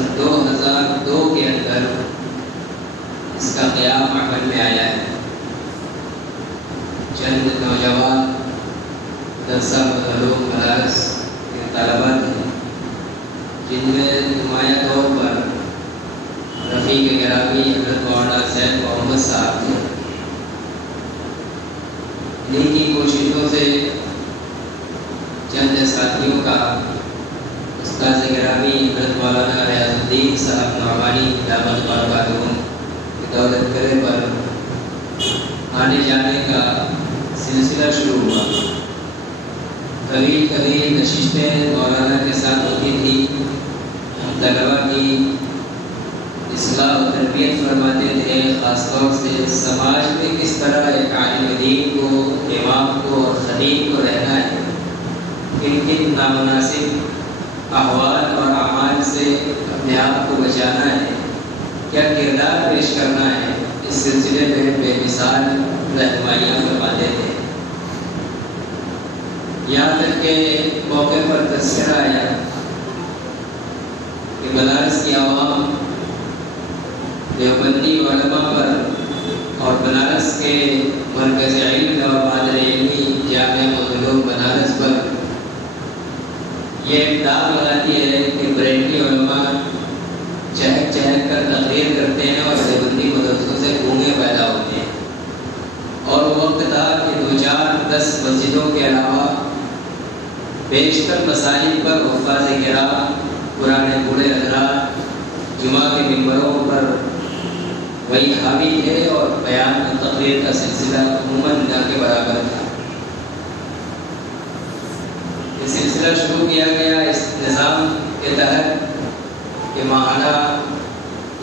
سن 2002 کے اندر اس کا قیام عمل میں آیا ہے۔ چند نوجوان درسہ علوم مدارس کے طلباء تھے جن میں نمایاں طور پر رفیق گرامی حضرت مولانا زید محمد صاحب تھے۔ انہیں کی کوششوں سے چند ساتھیوں کا استاذ گرامی حضرت مولانا ریاض الدین صاحب نعمانی دامت برکاتہم کی دولت کرے پر آنے جانے کا سلسلہ شروع ہوا۔ کبھی کبھی نشستیں مولانا کے ساتھ ہوتی تھی، ہم طلباء کی اصلاح و تربیت فرماتے تھے، خاص طور سے سماج میں کس طرح ایک عالم دین کو، امام کو اور خطیب کو رہنا ہے، کن کن نامناسب احوال اور اعمال سے اپنے آپ کو بچانا ہے، کیا کردار پیش کرنا ہے، اس سلسلے میں بے مثال رہنمائیاں فرماتے تھے۔ یہاں تک کہ موقع پر تذکرہ آیا کہ بنارس کی عوام دیوبندی علماء پر اور بنارس کے مرکز علم اور مادر علمی جامعہ مظلوم بنارس پر یہ داغ لگاتی ہے کہ بریلوی علماء چہک چہک کر تقریر کرتے ہیں اور دیوبندی مدرسوں سے گونگے پیدا ہوتے ہیں، اور وہ وقت تھا کہ 2-4-10 مسجدوں کے علاوہ بیشتر مساجد پر حفاظ کرام، پرانے بوڑھے حضرات جمعہ کے ممبروں پر وہی حاوی تھے اور بیان و تقریر کا سلسلہ عموماً نہ کے برابر تھا۔ یہ سلسلہ شروع کیا گیا اس نظام کے تحت کہ ماہانہ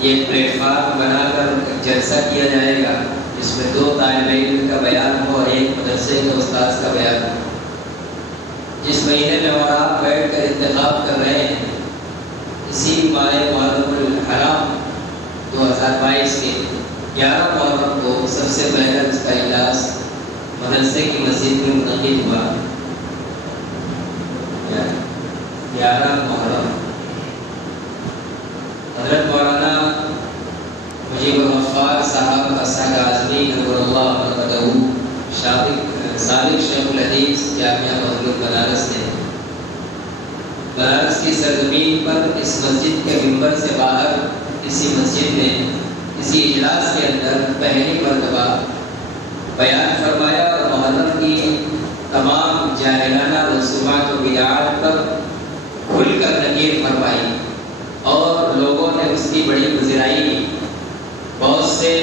یہ پلیٹ فارم بنا کر جلسہ کیا جائے گا جس میں 2 طالب علم کا بیان ہو اور 1 مدرسے کے استاذ کا بیان ہو۔ جس مہینے میں اور آپ بیٹھ کر انتخاب کر رہے ہیں، اسی ماہ محرم الحرام 2022 کے 11 محرم کو سب سے پہلا اس کا اجلاس مدرسے کی مسجد میں منعقد ہوا۔ 11 محرم حضرت مولانا مجیب الغفار صاحب اسحاق اعظمی نور اللہ برکتہ سابق شیخ الحدیث جامعہ مظلوم بنارس نے بنارس کی سرزمین پر اس مسجد کے ممبر سے باہر اسی مسجد میں اسی اجلاس کے اندر پہلی مرتبہ بیان فرمایا اور محرم کی تمام جاہلانہ رسومات و بدعات پر کھل کر نکیر فرمائی اور لوگوں نے اس کی بڑی پذیرائی کی۔ بہت سے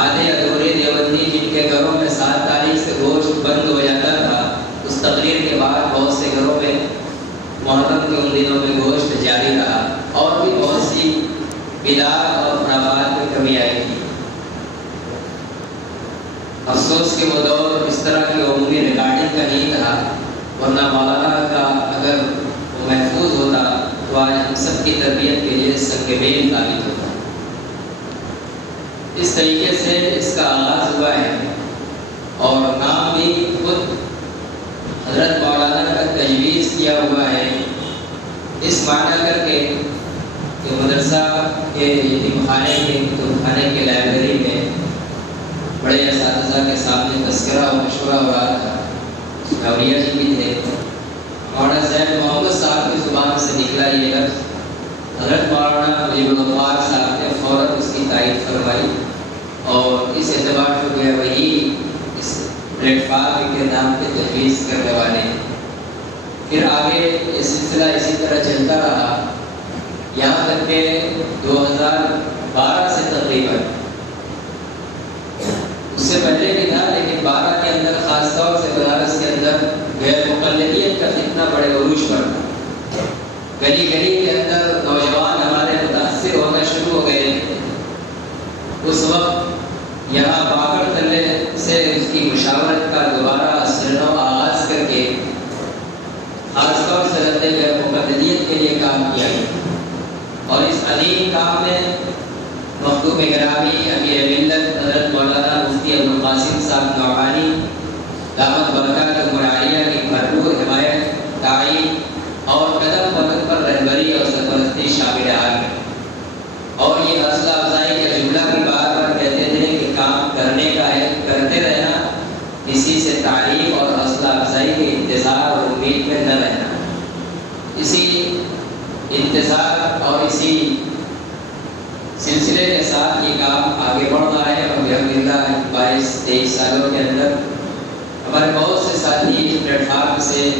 آدھے ادھورے دیوبندی جن کے گھروں میں 7 تاریخ سے گوشت بند ہو جاتا تھا، اس تقریر کے بعد بہت سے گھروں میں محرم کے ان دنوں میں گوشت جاری رہا اور بھی بہت سی بدعات اور خرافات میں کمی آئی تھی۔ افسوس کہ وہ دور اس طرح کی عمومی ریکارڈنگ کا نہیں تھا، ورنہ مولانا کا اگر وہ محفوظ ہوتا تو آج ہم سب کی تربیت کے لیے سنگ میل ثابت ہوتا۔ اس طریقے سے اس کا آغاز ہوا ہے اور نام بھی خود حضرت مولانا کا تجویز کیا ہوا ہے، اس معنی کر کے کہ مدرسہ کے یتیم خانے کے کتب خانے کے لائبریری میں بڑے اساتذہ کے سامنے تذکرہ و مشورہ ہو رہا تھا۔ گوریا جی بھی تھے، مولانا زید محمد صاحب کی زبان سے نکلا یہ لفظ، حضرت مولانا مجیب الغفار صاحب نے فوراً اس کی تائید فرمائی اور اس اعتبار سے جو ہے وہی اس پلیٹ فارم کے نام پہ تجویز کرنے والے ہیں۔ پھر آگے یہ سلسلہ اسی طرح چلتا رہا یہاں تک کہ 2012 سے تقریباً، اس سے پہلے بھی تھا لیکن 12 کے اندر خاص طور سے بنارس کے اندر غیر مقلدیت کا اتنا بڑے عروج پر تھا۔ گلی گلی کے اندر نوجوان ہمارے متاثر ہونا شروع ہو گئے۔ اس وقت یہاں باغڑ تلے سے اس کی مشاورت کا دوبارہ سرنو آغاز کر کے خاص طور سے رد غیر مقلدیت کے لیے کام کیا گیا اور اس عظیم کام میں مخدوم گرامی امیر ملت حضرت مولانا مفتی ابوالقاسم صاحب نعمانی دامت برکاتہم العالیہ کی بھرپور حمایت، تعین اور قدم قدم پر رہبری اور سرپرستی شامل حال میں، اور یہ حوصلہ افزائی کا جملہ بھی بار بار کہتے تھے کہ کام کرنے کا ہے، کرتے رہنا، کسی سے تعریف اور حوصلہ افزائی کے انتظار اور امید میں نہ رہنا۔ اسی انتظار اور اسی سلسلے کے ساتھ یہ کام آگے بڑھ رہا ہے، اور الحمدللہ 22-23 سالوں کے اندر ہمارے بہت سے ساتھی اس پلیٹ فارم سے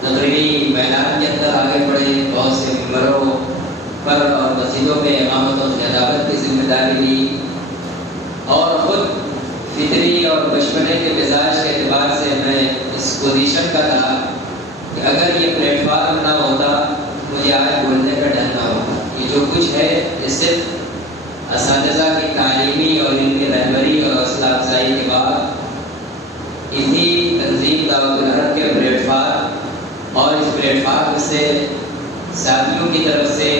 تقریبی میدان کے اندر آگے بڑھے، بہت سے ممبروں پر اور مسجدوں میں امامت و خطابت کی ذمہ داری لی، اور خود فطری اور بچپنے کے مزاج کے اعتبار سے میں اس پوزیشن کا تھا کہ اگر یہ پلیٹ فارم نہ ہوتا مجھے آج بولنے کا ڈر نہ ہوتا۔ یہ جو کچھ ہے یہ صرف اساتذہ کی تعلیمی اور ان کی رہبری اور حوصلہ افزائی کے بعد انہی تنظیم دعوت الحق کے پلیٹ فارم اور اس پلیٹ فارم سے ساتھیوں کی طرف سے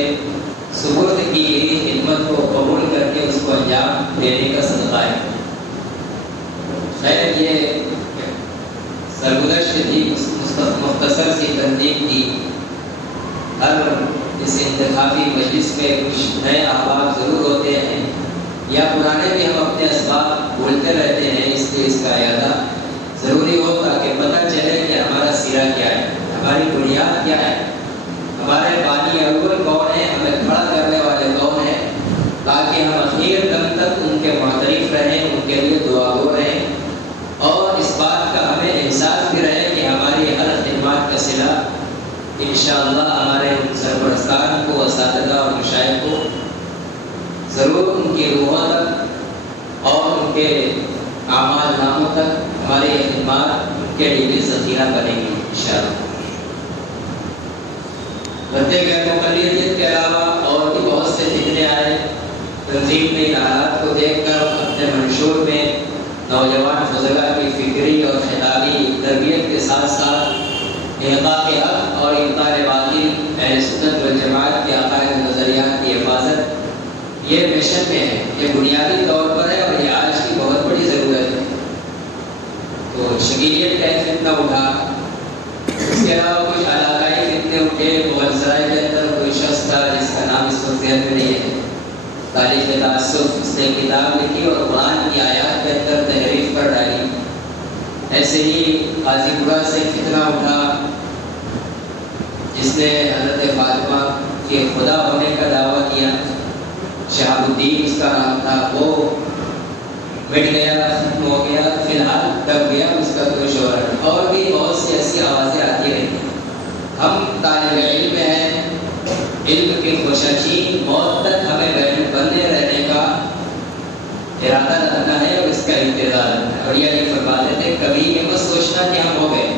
سپرد کی گئی خدمت کو قبول کر کے اس کو انجام دینے کا صدقہ ہے۔ خیر یہ سرگزشت تھی، مختصر سی تنظیم کی۔ ہر اس انتخابی مجلس میں کچھ نئے احباب ضرور ہوتے ہیں، یا پرانے بھی ہم اپنے اسباب بولتے رہتے ہیں، اس لیے اس کا اعادہ ضروری ہو تاکہ پتہ چلے کہ ہمارا سرا کیا ہے، ہماری بنیاد کیا ہے، ہمارے بانی اول کون ہے، ہمیں کھڑا کرنے والے کون ہیں، تاکہ ہم اخیر دم تک ان کے معترف رہیں، ان کے لیے دعا گو رہیں، اور اس بات کا ہمیں احساس بھی رہے کہ ہماری ہر خدمات کا صلہ انشاءاللہ ہمارے سرپرستان کو، اساتذہ اور مشائخ کو ضرور ان کی روحوں تک اور ان کے اعمال ناموں تک ہماری خدمات ان کے لیے بھی ذخیرہ بنے گی انشاءاللہ۔ بندے غیر مقلدیت کے علاوہ اور بھی بہت سے فتنے آئے۔ تنظیم نے ان حالات کو دیکھ کر اپنے منشور میں نوجوان فضلاء کی فکری اور خطابی تربیت کے ساتھ ساتھ احقاق حق اور انکار باطل، اہل سنت والجماعت کے عقائد و نظریات کی حفاظت، یہ مشن میں ہے، یہ بنیادی طور پر ہے، اور یہ آج کی بہت بڑی ضرورت ہے۔ تو شکیلیت کا ایک فتنہ اٹھا، اس کے علاوہ کچھ علاقائی فتنے اٹھے۔ مغل سرائے کے اندر کوئی شخص تھا جس کا نام اس وقت ذہن میں نہیں ہے، تاریخ تعصب، اس نے کتاب لکھی اور قرآن کی آیات کے اندر تحریف کر ڈالی۔ ایسے ہی قاضی پورہ سے فتنہ اٹھا جس نے حضرت فاطمہ کے خدا ہونے کا دعویٰ کیا، شہاب الدین اس کا نام تھا، وہ مٹ گیا، ختم ہو گیا، فی الحال دب گیا، اس کا کوئی شعور نہیں۔ اور بھی بہت سی ایسی آوازیں آتی رہی۔ ہم طالب علم ہیں، علم کی خوشچین موت تک ہمیں بننے رہنے کا ارادہ رکھنا ہے اور اس کا انتظار رکھنا ہے۔ اور یہ فرماتے تھے کبھی یہ مت سوچنا کہ ہم ہو گئے،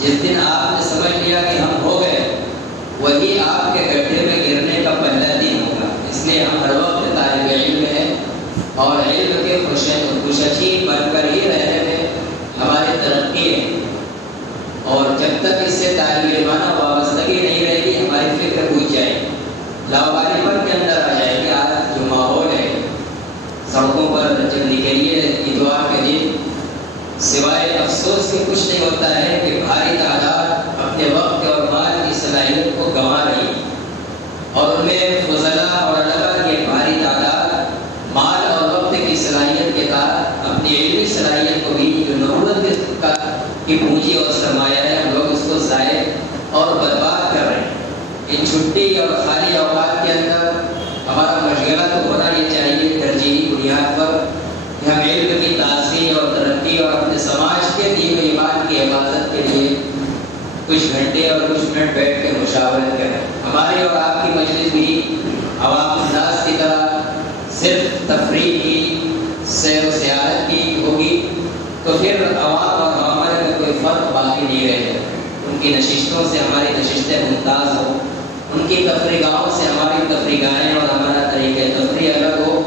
جس دن آپ نے سمجھ لیا کہ ہم ہو گئے وہی آپ کے گڈھے میں گرنے کا پہلا دن ہوگا۔ اس لیے ہم ہر وقت طالب علم ہیں اور علم کے خوشچین بن کر ہی رہنے میں ہماری ترقی ہے، اور جب تک اس سے طالب علمانہ وابستگی نہیں رہے گی ہماری فکر بوجھ جائے گی، لاواری پر کے اندر آ جائے گی۔ آج جو ماحول ہے سڑکوں پر جب نکلیے اتوار کے دن، سوائے افسوس کے کچھ نہیں ہوتا ہے کہ بھاری تعداد اپنے وقت اور مال کی صلاحیت کو گنوا رہی ہے، اور ان میں فضلاء اور علماء کی بھاری تعداد مال اور وقت کی صلاحیت کے ساتھ اپنی علمی صلاحیت کو بھی جو نبوت کی پونجی اور سرمایہ ہے ہم لوگ اس کو ضائع اور برباد کر رہے ہیں۔ ان چھٹی اور خالی اوقات کے اندر ہمارا مشغلہ تو ہونا یہ چاہیے ترجیحی بنیاد پر کہ ہم علم کی تاثیر اور ترقی اور اپنے سماج کے دین و ایمان کی حفاظت کے لیے کچھ گھنٹے اور کچھ منٹ بیٹھ کے مشاورت کریں۔ ہماری اور آپ کی مجلس بھی عوام الناس کی طرح صرف تفریح کی، سیر و سیاحت کی ہوگی تو پھر عوام اور ہمارے میں کوئی فرق باقی نہیں رہے گا۔ ان کی نشستوں سے ہماری نشستیں ممتاز ہوں، ان کی تفریح گاہوں سے ہماری تفریح گاہیں اور ہمارا طریقہ تفریح الگ ہو،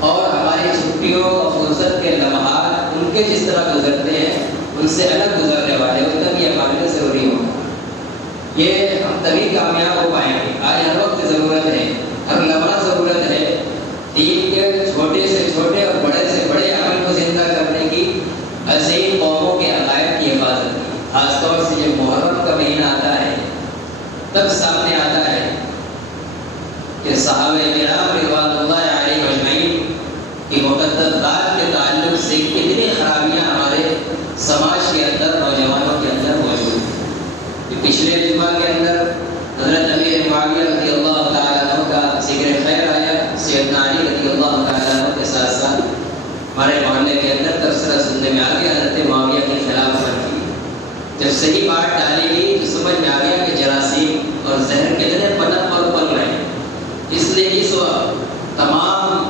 اور ہماری چھٹیوں اور فرصت کے لمحات ان کے جس طرح گزرتے ہیں ان سے الگ گزرنے والے ہو، تب یہ ہمارے لیے ضروری ہو۔ یہ ہم تبھی کامیاب ہو پائیں گے۔ آج ہر وقت ضرورت ہے، ہر لمحہ ضرورت ہے دین کے چھوٹے سے چھوٹے اور بڑے سے بڑے عمل کو زندہ کرنے کی، عظیم قوموں کے عقائد کی حفاظت کی۔ خاص طور سے جب محرم کا مہینہ آتا ہے تب سامنے آتا ہے کہ صحابہ کرام رضوان اللہ علیہم اجمعین کی مقدس ذات کے تعلق سے کتنی خرابیاں ہمارے سماج کے اندر نوجوانوں کے اندر موجود ہیں۔ پچھلے جمعہ کے اندر حضرت امیر معاویہ رضی اللہ تعالیٰ عنہ کا ذکر خیر آیا، سیدنا علی رضی اللہ تعالیٰ عنہ کے ساتھ ساتھ ہمارے محلے کے اندر تبصرہ سننے میں آ گیا حضرت معاویہ کے خلاف ورزی۔ جب صحیح بات ڈالی گئی تو سمجھ میں آ گیا کہ جراثیم اور زہر کتنے پنپ اور پل رہے ہیں۔ اس لیے اس وقت تمام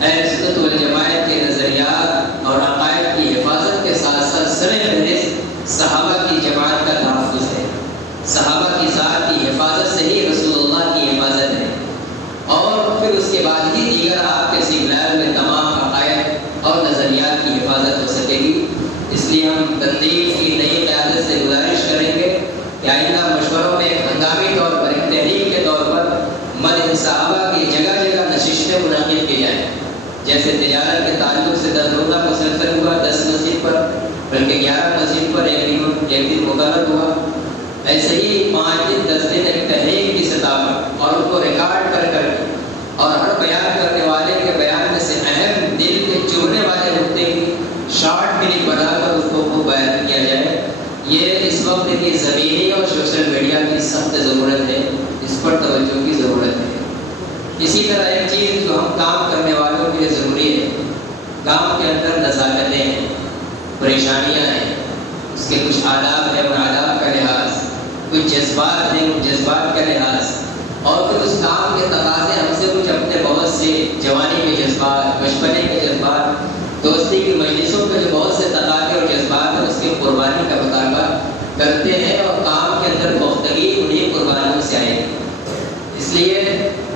اہل سنت والجماعت کے نظریات اور عقائد کی حفاظت کے ساتھ ساتھ سر فہرست صحابہ کی جماعت کا تحفظ ہے۔ صحابہ کی ذات کی حفاظت سے ہی رسول اللہ کی حفاظت ہے، اور پھر اس کے بعد ہی دیگر آپ کے سگنال میں تمام عقائد اور نظریات کی حفاظت ہو سکے گی۔ اس لیے ہم تنظیم کی نئی قیادت سے گزارش کریں گے کہ آئندہ مشوروں میں ہنگامی طور پر ایک تحریک کے طور پر مدح صحابہ کی جگہ جگہ نشستیں منعقد کی جائیں۔ جیسے تجارت کے تعلق سے 10 روزہ مسلسل ہوا 10 مسجد پر، بلکہ 11 مسجد پر ایک دن مقرر ہوا، ایسے ہی 5 دن 10 دن ایک تحریک کی سطح پر، اور ان کو ریکارڈ کر کے اور ہر بیان کرنے والے کے بیان میں سے اہم دل کے چبھنے والے نقطے کی شارٹ کلپ بنا کر اس کو بیان کیا جائے۔ یہ اس وقت کی زمینی اور سوشل میڈیا کی سخت ضرورت ہے، اس پر توجہ کی ضرورت ہے۔ اسی طرح ایک چیز جو ہم کام کرنے والوں کے لیے ضروری ہے، کام کے اندر نزاکتیں ہیں، پریشانیاں ہیں، اس کے کچھ آداب ہیں، ان آداب کا لحاظ، کچھ جذبات ہیں، ان جذبات کا لحاظ، اور پھر اس کام کے تقاضے ہم سے کچھ اپنے بہت سے جوانی کے جذبات، بچپنے کے جذبات، دوستی کی مجلسوں کے جو بہت سے تقاضے اور جذبات ہیں، اس کی قربانی کا مطالبہ کرتے ہیں، اور کام کے اندر پختگی انہیں قربانیوں سے آئے گی۔ اس لیے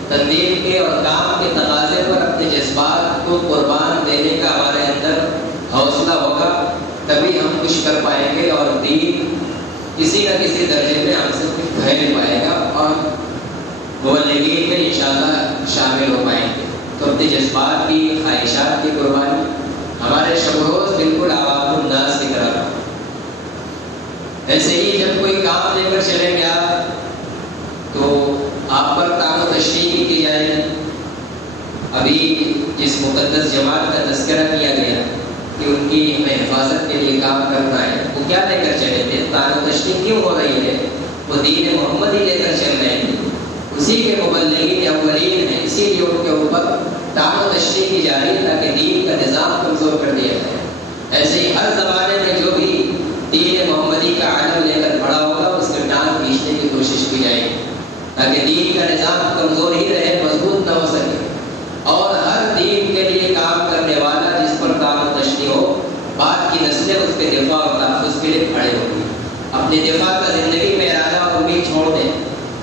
تنظیم کے اور کام کے تقاضے پر اپنے جذبات کو قربان دینے کا ہمارے اندر حوصلہ ہوگا، تبھی ہم کچھ کر پائیں گے، اور دین کسی نہ کسی درجے میں ہم سے کچھ کہہ نہیں پائے گا، اور مبلغین میں انشاءاللہ شامل ہو پائیں گے۔ تو اپنے جذبات کی، خواہشات کی قربانی، ہمارے شب روز بالکل عوام الناس کی طرح۔ ایسے ہی جب کوئی کام لے کر چلیں گے آپ، تو آپ پر تعین و تشریح کی جائے گی۔ ابھی جس مقدس جماعت کا تذکرہ کیا گیا کہ ان کی ہمیں حفاظت کے لیے کام کرنا ہے، وہ کیا لے کر چلے تھے؟ تعین و تشریح کیوں ہو رہی ہے؟ وہ دین محمد ہی لے کر چل رہے ہیں، اسی کے مبلغین اولین ہیں، اسی لیے ان کے اوپر تعین و تشریح کی جا رہی ہے تاکہ دین کا نظام کمزور کر دیا جائے۔ ایسے ہی ہر زمانے میں جو بھی دین محمدی کا عالم لے کر کھڑا ہوگا، اس کے ٹانگ کھینچنے کی کوشش کی جائے گی تاکہ دین کا نظام کمزور ہی رہے، مضبوط نہ ہو سکے، اور ہر دین کے لیے کام کرنے والا جس پر تعین و تشریح ہو، بعد کی نسلیں اس کے دفاع اور تحفظ کے لیے کھڑے ہوگی۔ اپنی دفاع کا زندگی میں ارادہ اور امید چھوڑ دیں۔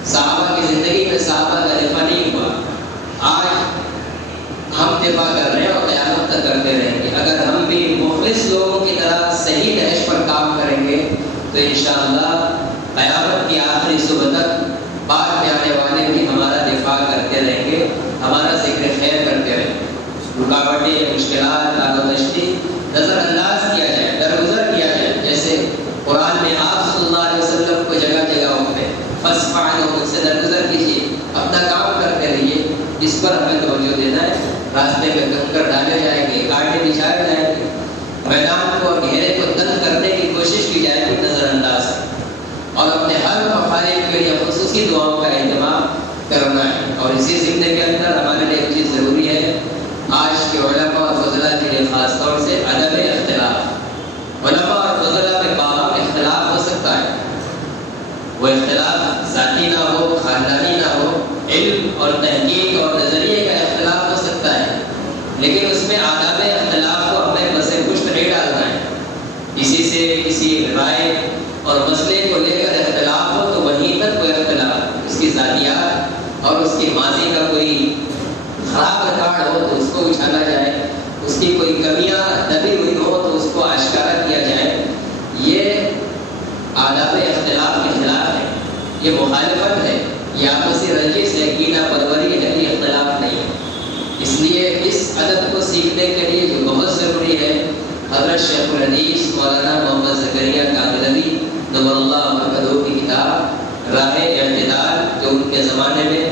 صحابہ کی زندگی میں صحابہ کا دفاع نہیں ہوا، آج ہم دفاع کر رہے ہیں اور قیامت تک کرتے رہیں گے۔ اگر ہم بھی مخلص لوگوں کی طرح صحیح نہج پر کام کریں گے تو انشاءاللہ قیامت کی آخری صبح تک بعد میں آنے والے بھی ہمارا دفاع کرتے رہیں گے، ہمارا ذکر خیر کرتے رہیں گے۔ رکاوٹیں، مشکلات، تعین و تشریح نظر انداز کیا جائے، درگزر کیا جائے، جیسے قرآن میں آپ صلی اللہ علیہ وسلم کو جگہ جگہ ہوتے ہیں، فَاسْفَعْنُوا، ان سے درگزر کیجیے، اپنا کام کرتے رہیے۔ اس پر ہمیں توجہ دینا ہے۔ راستے میں کنکر ڈالے جائیں گے، کانٹے بچھائے جائیں گے، میدان کو اور گھیرے کو تنگ کرنے کی کوشش کی جائے گی نظر انداز، اور اپنے ہر مخالف کے لیے خصوصی دعاؤں کا اہتمام کرنا ہے۔ اور اسی سلسلے کے اندر ہمارے لیے ایک چیز ضروری ہے، آج کے علماء اور فضلاء کے لیے خاص طور سے ادب اختلاف۔ علماء اور فضلاء میں باہم اختلاف ہو سکتا ہے، وہ اختلاف ذاتی نہ ہو، خاندانی نہ ہو، علم اور تحقیق اور نظریے کا اختلاف ہو سکتا ہے، لیکن اس میں آداب اختلاف کو ہمیں بس پشت نہیں ڈالنا ہے۔ کسی سے کسی رائے اور مسئلے کو لے کر اختلاف ہو تو وہیں تک کوئی اختلاف، اس کی ذاتیات اور اس کی ماضی کا کوئی خراب ریکارڈ ہو تو اس کو اچھالا جائے، اس کی کوئی کمیاں دبی ہوئی ہو تو اس کو آشکارا کیا جائے۔ یہ آداب اختلاف کے خلاف ہے، یہ مخالفت ہے، یہ آپسی رنجش ہے، کینہ پروری ہے، یہ اختلاف نہیں ہے۔ اس لیے اس ادب کو سیکھنے کے لیے جو بہت ضروری ہے، حضرت شیخ الحدیث مولانا محمد زکریا کاملوی نور اللہ مرکزوں کی کتاب راہ اعتدال، جو ان کے زمانے میں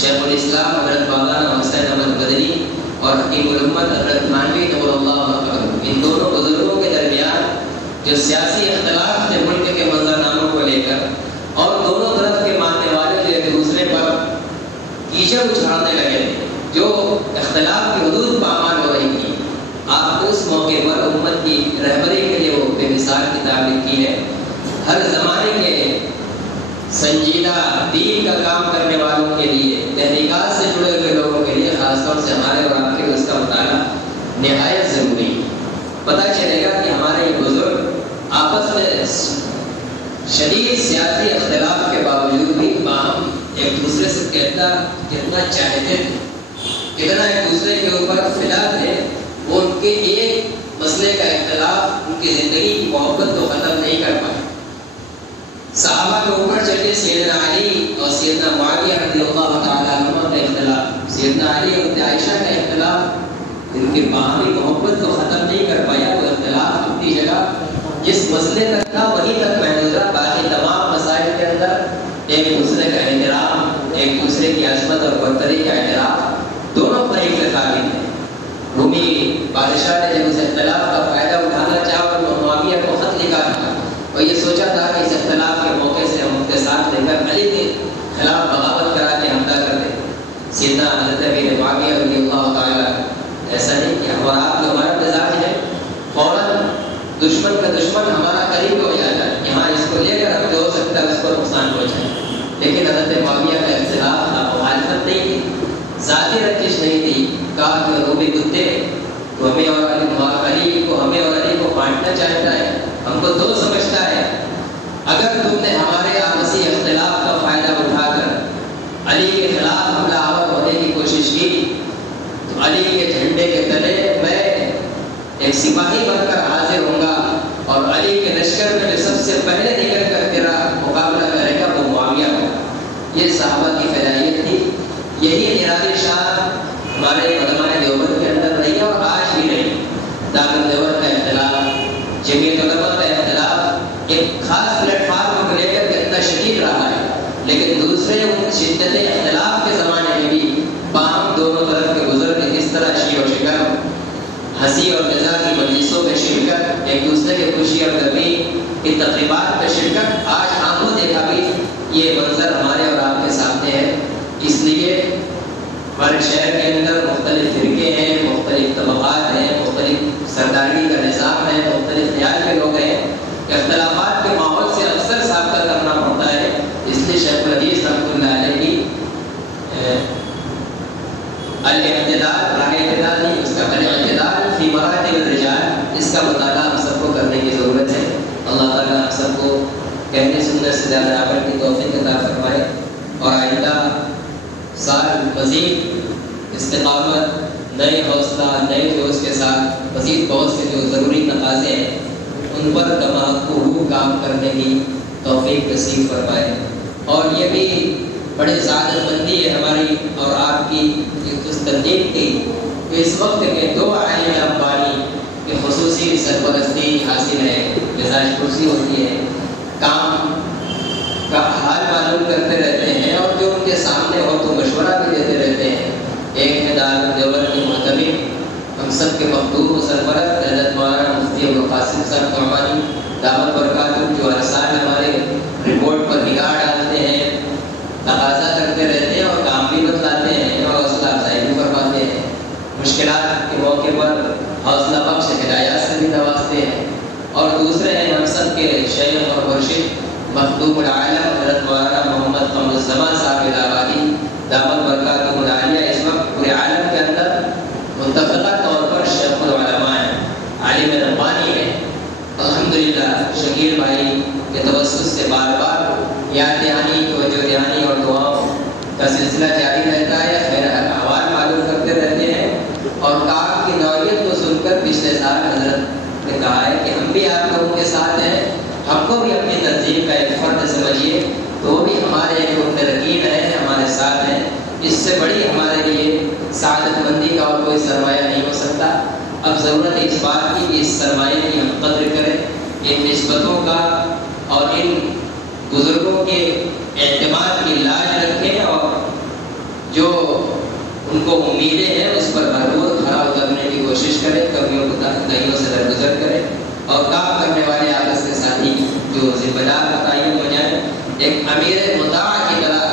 شیخ الاسلام حضرت مولانا حسین احمد مدنی اور حکیم الامت حضرت تھانوی نور اللہ عنہ، ان دونوں بزرگوں کے درمیان جو سیاسی اختلاف تھے ملک کے منظرناموں کو لے کر، اور دونوں طرف کے ماننے والے جو ایک دوسرے پر کیچڑ اچھالنے لگے تھے، جو اختلاف کی حدود پامال ہو رہی تھی، آپ اس موقع پر امت کی رہبری کے لیے وہ بے مثال کتاب لکھی ہے۔ ہر زمانے کے سنجیدہ دین کا کام کرنے والوں کے لیے، تحریکات سے جڑے ہوئے لوگوں کے لیے، خاص طور سے ہمارے اور آپ کے لیے اس کا مطالعہ نہایت ضروری ہے۔ پتہ چلے گا کہ ہمارے یہ بزرگ آپس میں شدید سیاسی اختلاف کے باوجود بھی باہم ایک دوسرے سے کتنا چاہتے تھے، کتنا ایک دوسرے کے اوپر فدا تھے، وہ ان کے ایک مسئلے کا اختلاف ان کی زندگی کی محبت کو ختم نہیں کر پائے۔ صحابہ کے اوپر چلے سیدنا علی اور سیدنا معاویہ رضی اللہ تعالیٰ عنہ کا اختلاف، سیدنا علی اور عائشہ کا اختلاف، ان کی باہمی محبت کو ختم نہیں کر پایا۔ وہ اختلاف اپنی جگہ جس مسئلے تک تھا وہیں تک محدود رہا، باقی تمام مسائل کے اندر ایک دوسرے کا احترام، ایک دوسرے کی عظمت اور برتری کا احترام دونوں فریق کے قابل ہیں۔ رومی بادشاہ نے جب اس اختلاف کا فائدہ اٹھانا چاہا اور معاویہ کو خط لکھا تھا اور یہ سوچا تھا کہ اس اختلاف کے موقع سے ہم ان کے ساتھ لے کر علی کے خلاف بغاوت کرا کے حملہ کر دیں۔ سیدنا حضرت امیر معاویہ رضی اللہ تعالیٰ ایسا نہیں کیا، اور آپ جو ہمارا مزاج ہے فوراً دشمن کا دشمن ہمارا قریب ہو جاتا ہے، یہاں اس کو لے کر ہم جو ہو سکتا ہے اس کو نقصان پہنچائیں۔ لیکن حضرت معاویہ کا اختلاف تھا، مخالفت نہیں تھی، ذاتی رنجش نہیں تھی، کہا کہ رومی کتے تو ہمیں اور علی کو بانٹنا چاہتا ہے، ہم کو دو سمجھتا ہے۔ اگر تم نے ہمارے آپسی اختلاف کا فائدہ اٹھا کر علی کے خلاف حملہ آور ہونے کی کوشش کی تو علی کے جھنڈے کے تلے میں ایک سپاہی بن کر حاضر ہوں گا، اور علی کے لشکر میں جو سب سے پہلے نکل کر تیرا مقابلہ کرے گا وہ معاویہ ہوگا۔ یہ صحابہ کی فدائیت تھی، یہی نرالی شان ہمارے علماء دیوبند کے اندر رہی ہے اور آج بھی رہی۔ دارالعلوم دیوبند کا اختلاف، جمعیت علماء کا اختلاف ایک خاص پلیٹ فارم کو لے کر کے اتنا شدید رہا ہے، لیکن دوسرے ان شدت اختلاف کے زمانے میں بھی باہم دونوں طرف کے بزرگ اس طرح شیع و شکر، ہنسی اور مزاح کی مجلسوں میں شرکت، ایک دوسرے کے خوشی اور غمی کی تقریبات میں شرکت، آج آنکھوں دیکھا بھی یہ منظر ہمارے اور آپ کے سامنے ہے۔ اس لیے ہمارے شہر کے اندر مختلف فرقے ہیں، مختلف طبقات ہیں، مختلف سرداری کا نظام ہے، مختلف خیال کے لوگ ہیں، اختلافات کے ماحول سے اکثر سابقہ کرنا پڑتا ہے۔ اس لیے شیخ الحدیث رحمۃ اللہ علیہ کی الاعتدال، راہ اعتدال نہیں، اس کا الاعتدال فی مراتب الرجال، اس کا مطالعہ ہم سب کو کرنے کی ضرورت ہے۔ اللہ تعالیٰ ہم سب کو کہنے سننے سے زیادہ عمل کی توفیق عطا فرمائے، اور آئندہ سال مزید استقامت، نئے حوصلہ، نئے جوش کے ساتھ مزید بہت سے جو ضروری تقاضے ہیں ان پر تمام کام کرنے کی توفیق نصیب فرمائے۔ اور یہ بھی بڑی سعادت مندی ہے ہماری اور آپ کی اس تنظیم کی کہ اس وقت کے دو عالم ربانی کی خصوصی سرپرستی حاصل ہے، مزاج کرسی ہوتی ہے، کام کا حال معلوم کرتے رہتے ہیں اور جو ان کے سامنے ہو تو مشورہ بھی دیتے رہتے ہیں۔ ایک ہے دارالعلوم دیوبند کے محتمم، ہم سب کے مخدوم و سرپرست حضرت مولانا مفتی ابوالقاسم صاحب نعمانی دامت برکاتہ، جو ہر سال ہمارے رپورٹ پر نگاہ ڈالتے ہیں، تقاضا کرتے رہتے ہیں اور کام بھی بتلاتے ہیں اور حوصلہ افزائی بھی فرماتے ہیں، مشکلات کے موقع پر حوصلہ بخش ہدایات سے بھی نوازتے ہیں۔ اور دوسرے ہیں ہم سب کے شیخ اور مرشد مخدوم العالم حضرت مولانا محمد قمر الزمان صاحب الہی دامت برکاتہ العالیہ، اس وقت پورے عالم کے اندر متفقہ طور پر شیخ العلماء ہیں، عالم ربانی ہیں۔ الحمدللہ شکیل بھائی کے توسط سے بار بار یاد دہانی، توجہ دہانی اور دعاؤں کا سلسلہ جاری رہتا ہے، خیر احوال معلوم کرتے رہتے ہیں، اور کام کی نوعیت کو سن کر پچھلے سال حضرت نے کہا ہے کہ ہم بھی آپ لوگوں کے ساتھ ہیں، ہم کو بھی اپنی تنظیم کا ایک فرد سمجھیے، تو وہ بھی ہمارے ایک رکن رکین ہیں، ہمارے ساتھ ہیں۔ اس سے بڑی ہمارے لیے سعادت مندی کا اور کوئی سرمایہ نہیں ہو سکتا۔ اب ضرورت ہے اس بات کی کہ اس سرمایہ کی ہم قدر کریں، ان نسبتوں کا اور ان بزرگوں کے اعتماد کی لاج رکھیں۔ جو ان کو امیدیں ہیں اس پر بھرپور کھڑا اترنے کی کوشش کرے، کمیوں کو تنگیوں سے درگزر کرے، اور کام کرنے والے آپس کے ساتھی جو ذمہ دار متعین ہو جائیں ایک امیر مطاع کی طرح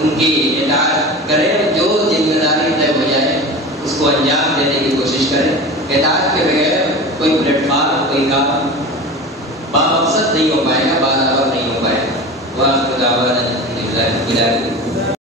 ان کی اطاعت کریں، جو ذمہ داری طے ہو جائے اس کو انجام دینے کی کوشش کریں۔ اطاعت کے بغیر کوئی پلیٹ فارم، کوئی کام بامقصد نہیں ہو پائے گا، بازآور نہیں ہو پائے گا۔ وآخر دعوانا الحمد للہ۔